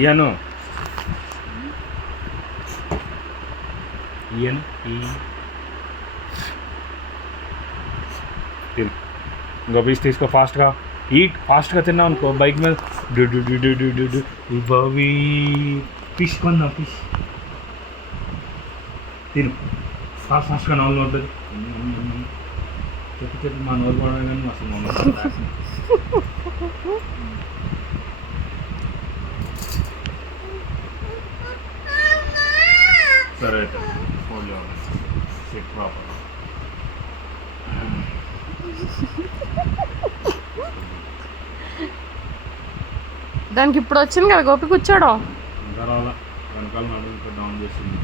ఇయను తిను. ఇంకో పీస్ తీసుకో ఫాస్ట్గా. ఫాస్ట్గా తిన్నావు అనుకో బైక్ మీద బాబీ ఫిష్ కొందాం ఫిష్. తిను ఫాస్ట్గా నోళ్ళు ఉంటుంది. చెప్పు మా నోరు కూడా కానీ అసలు మమ్మల్ని సరే అయితే ఫోన్లో సెట్ ప్రాపర్. దానికి ఇప్పుడు వచ్చింది కదా గోపి కూర్చోడం. ఇంకా రావాలా వెనకాల నడుము డౌన్ చేసింది.